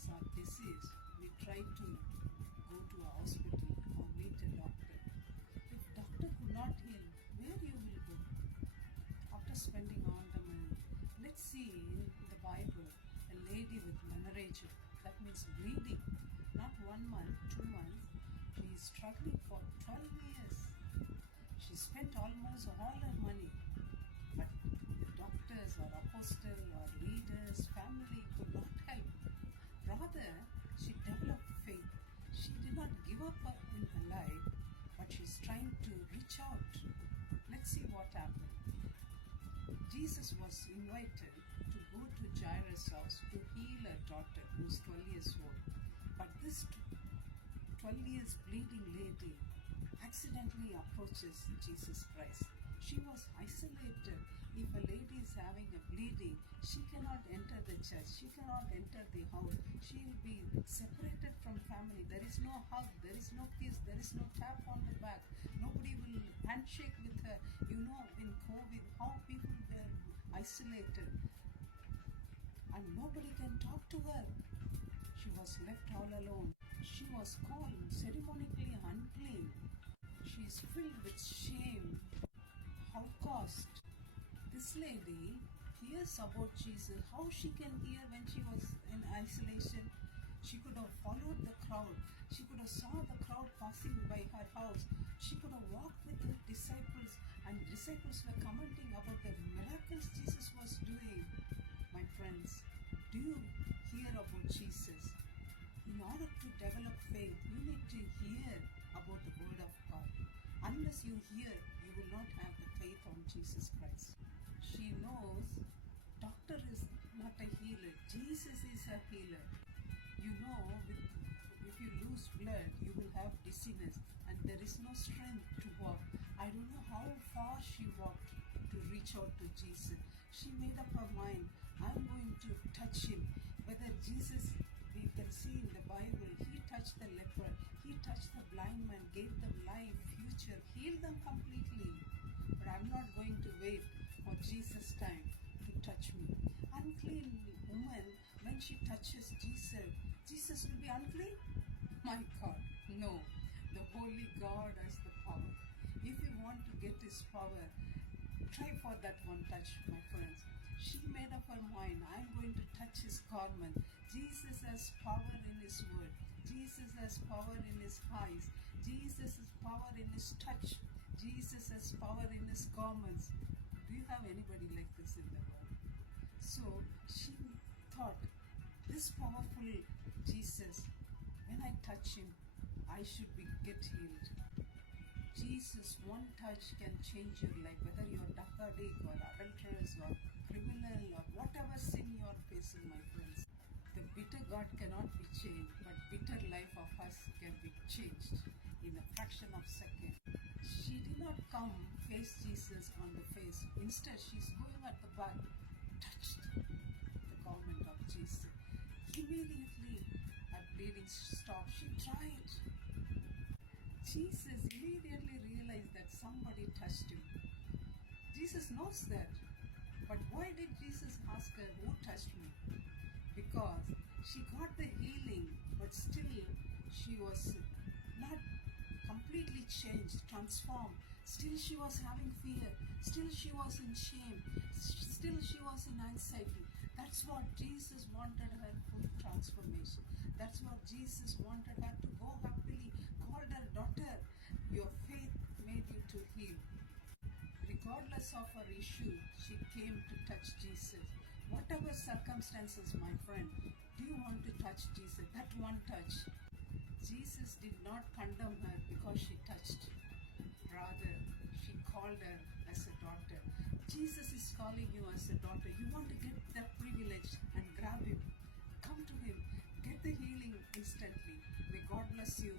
us are diseased, we try to go to a hospital or meet a doctor. If doctor could not heal, where you will go? After spending all the money, let's see in the Bible a lady with menorrhagia, that means bleeding, not 1 month, 2 months. She is struggling for 12 years. She spent almost all her money, but the doctors or apostle or leaders, family could not help. Rather, she developed faith. She did not give up in her life, but she's trying to reach out. Let's see what happened. Jesus was invited to go to Jairus' house to heal a daughter who's 12 years old. But this 12 years bleeding lady accidentally approaches Jesus Christ. She was isolated. If a lady is having a bleeding, she cannot enter the church. She cannot enter the house. She will be separated from family. There is no hug. There is no kiss. There is no tap on the back. Nobody will handshake with her. You know, in COVID, how people were isolated. And nobody can talk to her. She was left all alone. She was called ceremoniously unclean. She is filled with shame. How cost? This lady hears about Jesus. How she can hear when she was in isolation? She could have followed the crowd. She could have saw the crowd passing by her house. She could have walked with her disciples, and disciples were commenting about the miracles Jesus was doing. My friends, do you hear about Jesus? In order to develop faith, you need to hear about the Word of God. Unless you hear, you will not have the faith on Jesus Christ. She knows doctor is not a healer. Jesus is a healer. You know, if you lose blood, you will have dizziness and there is no strength to walk. I don't know how far she walked to reach out to Jesus. She made up her mind, I'm going to touch him. Whether Jesus, we can see in the Bible, he touched the leper, he touched the blind man, gave them life, future, healed them completely. But I'm not going to wait for Jesus' time to touch me. Unclean woman, when she touches Jesus, Jesus will be unclean? My God, no. The Holy God has the power. If you want to get his power, try for that one touch, my friends. She made up her mind, I'm going to touch his garment. Jesus has power in his word. Jesus has power in his eyes. Jesus has power in his touch. Jesus has power in his garments. Do you have anybody like this in the world? So she thought, this powerful Jesus, when I touch him, I should get healed. Jesus, one touch can change your life, whether you're drug addict or adulterous or criminal or whatever sin you're facing, my friends. The bitter God cannot be changed, but bitter life of us can be changed in a fraction of a second. She did not come face Jesus on the face. Instead, she's going at the back, touched the garment of Jesus. Immediately, her bleeding stopped. She tried. Jesus immediately realized that somebody touched him. Jesus knows that. But why did Jesus ask her, who touched me? Because she got the healing, but still she was not completely changed, transformed. Still she was having fear. Still she was in shame. Still she was in anxiety. That's what Jesus wanted her full transformation. That's what Jesus wanted her to go happily. Called her daughter, your faith made you to heal. Regardless of her issue, she came to touch Jesus. Whatever circumstances, my friend, do you want to touch Jesus? That one touch. Jesus did not condemn her because she touched. Rather, she called her as a daughter. Jesus is calling you as a daughter. You want to get that privilege and grab him. Come to him. Get the healing instantly. May God bless you.